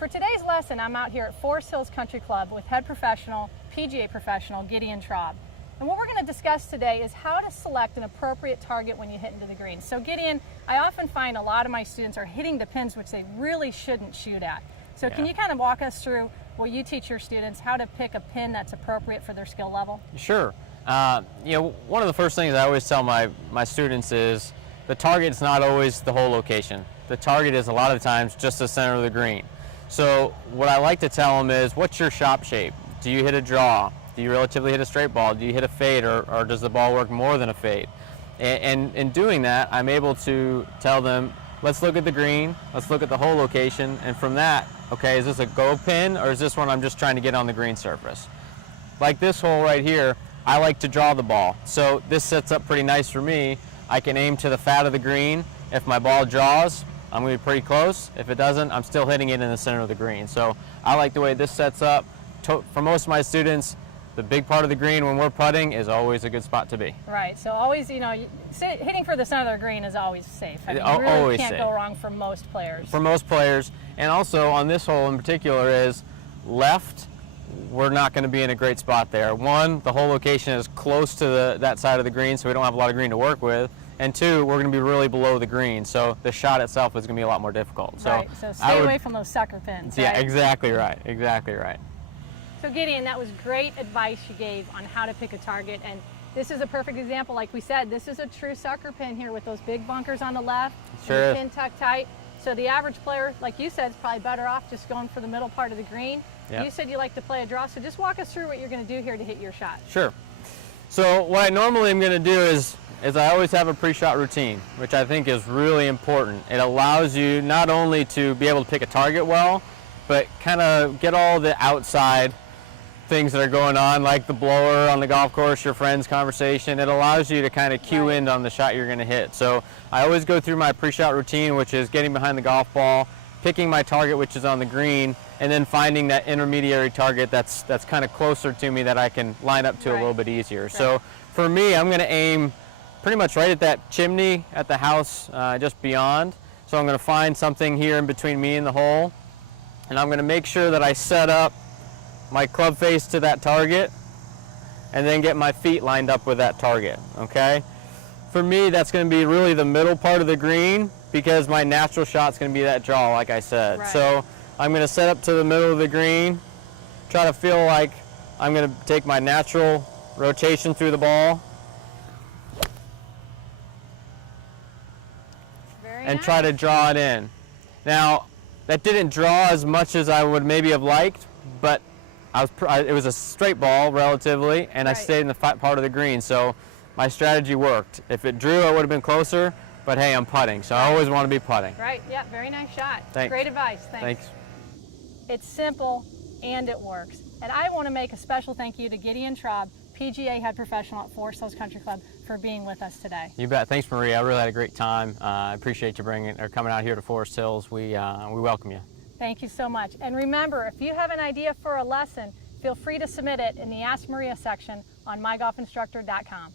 For today's lesson, I'm out here at Forest Hills Country Club with head professional, PGA professional, Gideon Traub. And what we're going to discuss today is how to select an appropriate target when you hit into the green. So Gideon, I often find a lot of my students are hitting the pins which they really shouldn't shoot at. So can you kind of walk us through what you teach your students, how to pick a pin that's appropriate for their skill level? Sure. One of the first things I always tell my students is the target's not always the whole location. The target is a lot of times just the center of the green. So what I like to tell them is, what's your shot shape? Do you hit a draw? Do you relatively hit a straight ball? Do you hit a fade, or does the ball work more than a fade? And in doing that, I'm able to tell them, let's look at the green, let's look at the whole location, and from that, okay, is this a go pin, or is this one I'm just trying to get on the green surface? Like this hole right here, I like to draw the ball. So this sets up pretty nice for me. I can aim to the fat of the green. If my ball draws, I'm going to be pretty close. If it doesn't, I'm still hitting it in the center of the green. So I like the way this sets up. For most of my students, the big part of the green when we're putting is always a good spot to be. Right, so always, hitting for the center of the green is always safe. I mean, you really always can't safe. go wrong for most players. For most players, and also on this hole in particular is left, we're not going to be in a great spot there. One, the whole location is close to that side of the green, so we don't have a lot of green to work with. And two, we're going to be really below the green, so the shot itself is going to be a lot more difficult. Right, so stay away from those sucker pins. Yeah, right? exactly right, exactly right. So Gideon, that was great advice you gave on how to pick a target, and this is a perfect example. Like we said, this is a true sucker pin here with those big bunkers on the left, Sure and the pin tucked tight. So the average player, like you said, is probably better off just going for the middle part of the green. Yep. You said you like to play a draw, so just walk us through what you're going to do here to hit your shot. Sure. So what I normally am going to do is I always have a pre-shot routine, which I think is really important. It allows you not only to be able to pick a target well, but kind of get all the outside things that are going on, like the blower on the golf course, your friend's conversation. It allows you to kind of cue in on the shot you're going to hit. So I always go through my pre-shot routine, which is getting behind the golf ball, picking my target, which is on the green, and then finding that intermediary target that's kind of closer to me that I can line up to a little bit easier. Right. So for me, I'm going to aim pretty much right at that chimney at the house just beyond. So I'm going to find something here in between me and the hole, and I'm going to make sure that I set up my club face to that target and then get my feet lined up with that target, okay? For me, that's going to be really the middle part of the green because my natural shot's going to be that draw, like I said. Right. So I'm going to set up to the middle of the green, try to feel like I'm going to take my natural rotation through the ball, and try to draw it in. Now, that didn't draw as much as I would maybe have liked, but it was a straight ball relatively, and I stayed in the fat part of the green, so my strategy worked. If it drew, I would have been closer, but hey, I'm putting, so I always want to be putting. Right, yeah, very nice shot. Thanks. Great advice, thanks. It's simple and it works. And I want to make a special thank you to Gideon Traub, PGA head professional at Forest Hills Country Club, for being with us today. You bet. Thanks, Maria. I really had a great time. I appreciate you coming out here to Forest Hills. We welcome you. Thank you so much. And remember, if you have an idea for a lesson, feel free to submit it in the Ask Maria section on mygolfinstructor.com.